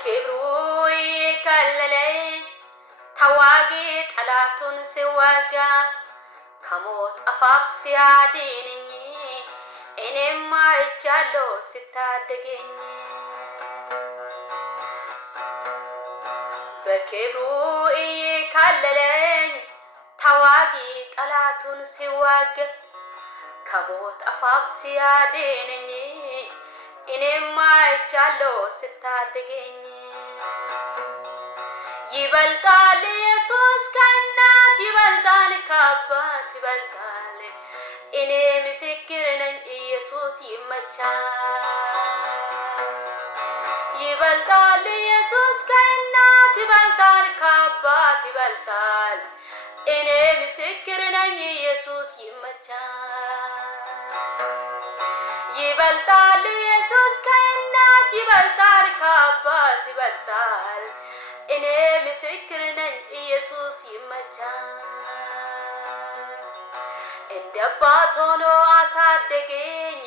በክብሩ የከለለኝ ተዋጊ ጠላቱን ሲዋጋ ከሞት አፋፍ ሲያድነኝ እኔም አይቻለሁ ሲታደገኝ በክብሩ የከለለኝ ተዋጊ ጠላቱን ሲዋጋ ከሞት አፋፍ ሲያድነኝ እኔም አይቻለሁ ሲታደገኝ ይበልጣል ኢየሱስ ከእናት ይበልጣል ከአባት ይበልጣል እኔ ምስክር ነኝ ኢየሱስ ይመቻል ይበልጣል ኢየሱስ ከእናት ይበልጣል ከአባት ይበልጣል እኔ ምስክር ነኝ ኢየሱስ ይመቻል ይበልጣል ኢየሱስ ከእናት ይበልጣል ከአባት ይበልጣል እኔ ምስክር ነኝ ኢየሱስ ይመቻል እንደ አባት ሆኖ አሳደገኝ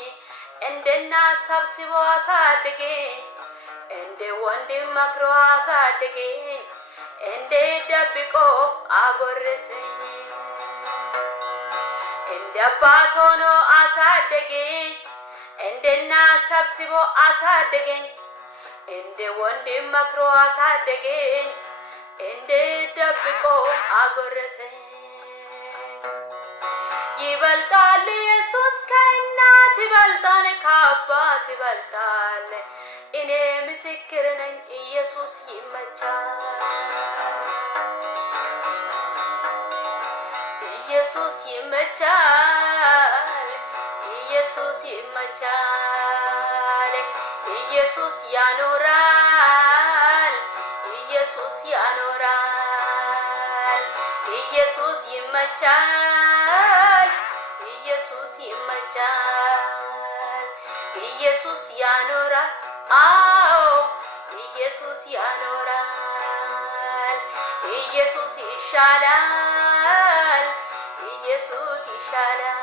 እንደ እናት ሰብስቦ አሳደገኝ እንደ ወንድም መክሮ አሳደገኝ እንደ ደብቆ አጎረሰኝ እንደ አባት ሆኖ አሳደገኝ እንደ እናት ሰብስቦ አሳደገኝ እንደ ወንድም መክሮ አሳደገኝ እንደ ደብቆ አጎረሰኝ ይበልጣል ኢየሱስ ከእናት ይበልጣል ከአባት ይበልጣል እኔ ምስክር ነኝ ኢየሱስ ይመቻል ኢየሱስ ይመቻል ኢየሱስ ይመቻል ኢየሱስ ያኖራል ኢየሱስ ያኖራል ኢየሱስ ይመቻል ኢየሱስ ይመቻል ኢየሱስ ያኖራል አዎ ኢየሱስ ያኖራል ኢየሱስ ይሻላል ኢየሱስ ይሻላል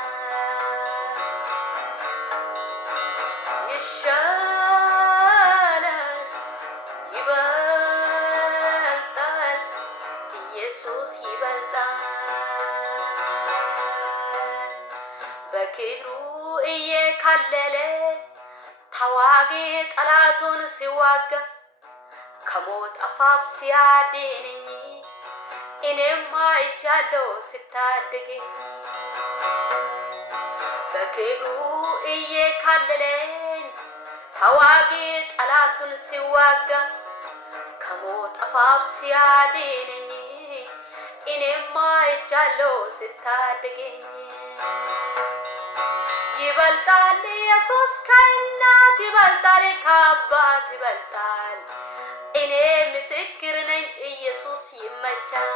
በክብሩ እየከለለ ተዋጊ ጠላቱን ሲዋጋ ከሞት አፋፍ ሲያድነኝ እኔም አይቻለሁ ሲታደገኝ በክብሩ እየከለለኝ ተዋጊ ጠላቱን ሲዋጋ ከሞት አፋፍ ሲያድነኝ እኔም አይቻለሁ ሲታደገኝ ይበልጣል ኢየሱስ ከእናት ይበልጣል ከአባት ይበልጣል እኔ ምስክር ነኝ ኢየሱስ ይመቻል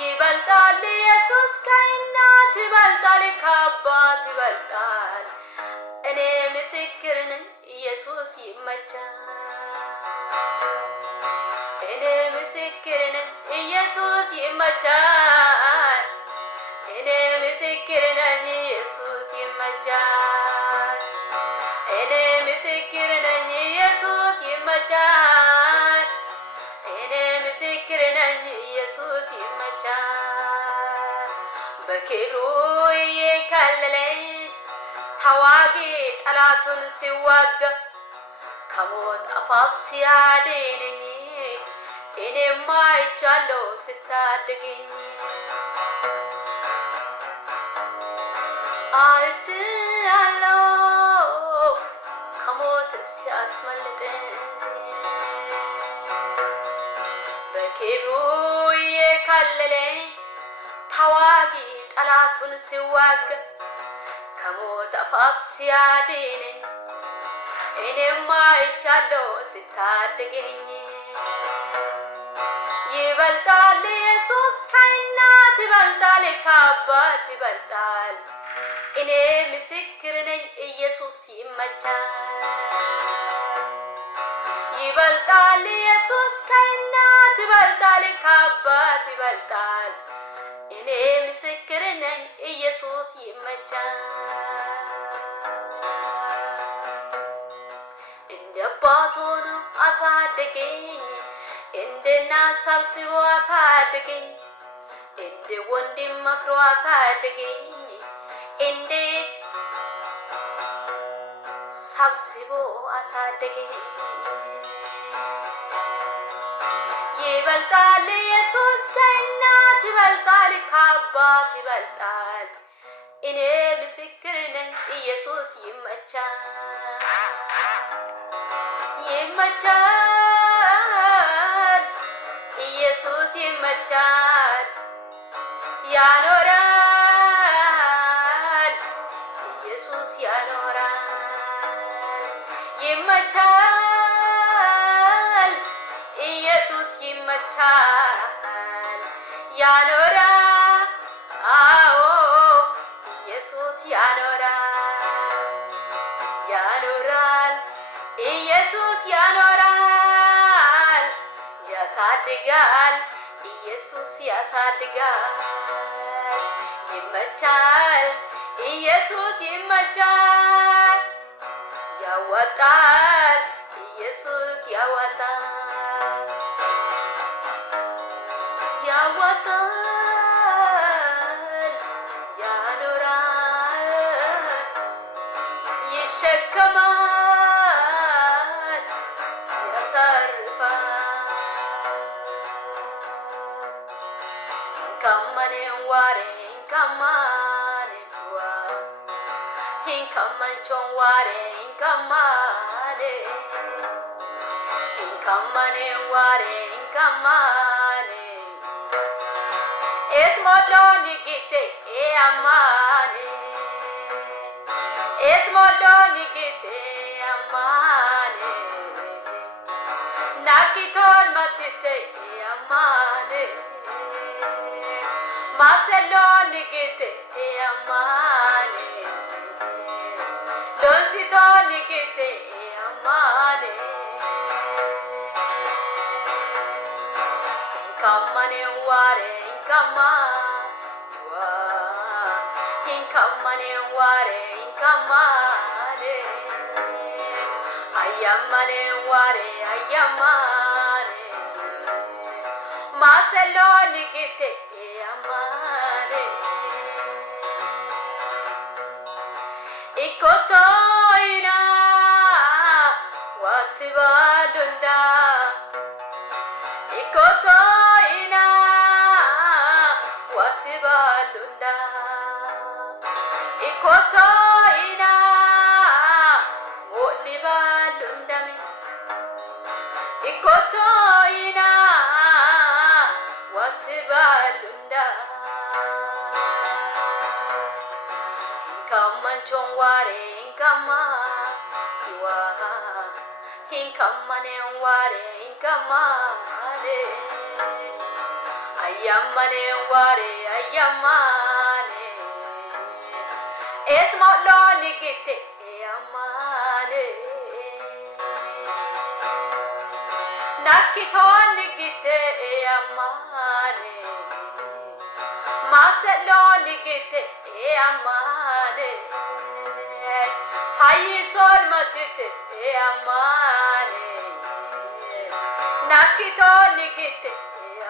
ይበልጣል ኢየሱስ ከእናት ይበልጣል ከአባት ይበልጣል እኔ ምስክር ነኝ ኢየሱስ ይመቻል እኔ ምስክር ነኝ ኢየሱስ ይመቻል እኔ ምስክር ነኝ ኢየሱስ ይመቻል እኔ ምስክር ነኝ ኢየሱስ ይመቻል እኔ ምስክር ነኝ ኢየሱስ ይመቻል በክብሩ እየከለለኝ ተዋጊ ጠላቱን ሲዋጋ ከሞት አፋፍ ሲያድነኝ እኔም አይቻለሁ ሲታደገኝ አይቻለሁ ከሞት ሲያስመልጠኝ በክብሩ እየከለለኝ ተዋጊ ጠላቱን ሲዋጋ ከሞት አፋፍ ሲያድነኝ እኔም አይቻለሁ ሲታደገኝ ይበልጣል ኢየሱስ ከእናት ይበልጣል ከአባት ይበልጣል እኔ ምስክር ነኝ ኢየሱስ ይመቻል ይበልጣል ኢየሱስ ከእናት ይበልጣል ከአባት ይበልጣል እኔ ምስክር ነኝ ኢየሱስ ይመቻል አባት ሆኖ አሳደገኝ እንደ እናት ሰብስቦ አሳደገኝ እንደ ወንድም መክሮ አሳደገኝ እንዴት ሰብስቦ አሳደገኝ ይበልጣል ኢየሱስ ከእናት ይበልጣል ከአባት ይበልጣል እኔ ምስክር ነኝ ኢየሱስ ይመቻል ኢየሱስ ይመቻል ያኖራል ኢየሱስ ያኖራል ይመቻል ኢየሱስ ይመቻል ያኖራል አዎ ኢየሱስ ያኖራል ኢየሱስ ያኖራል ያሳድጋል ኢየሱስ ያሳድጋል ይመቻል ኢየሱስ ይመቻል ያዋጣል ኢየሱስ ያዋጣል ያኖራል ይሸከማል ያሳርፋል inkamane esmodoni gite amane nakiton matite amane maseloni gite amane donsitoni gite amane inkamane ware inkamane ayamane ware ayamane maseloni gite amane ikotoina watibadunda ikotoina watibadunda ikotoina watibadunda ikotoina watibadunda inkamanchon ware inkamane ware inkamane ayamane ware ayamane esmoloni gite amane nakitoni gite amane maseloni gite amane hayisol matite amane nakitoni gite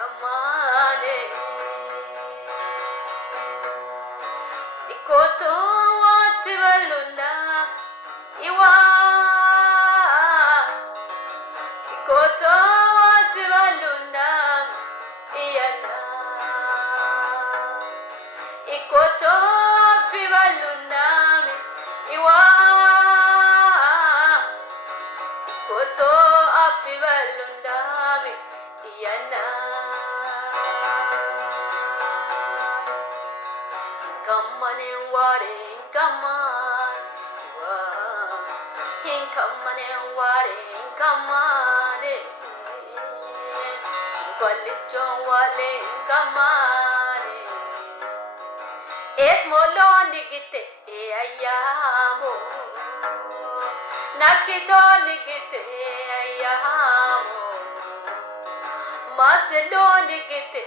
amane ikoto watibelunda iwa ikoto watibelunda iyana ikoto fibelunda iwa ikoto afibelunda iyana inkamane ware inkamane ware inkamane kwalicho wale inkamane esmoloni gite ayamo nakitoni gite ayamo maseloni gite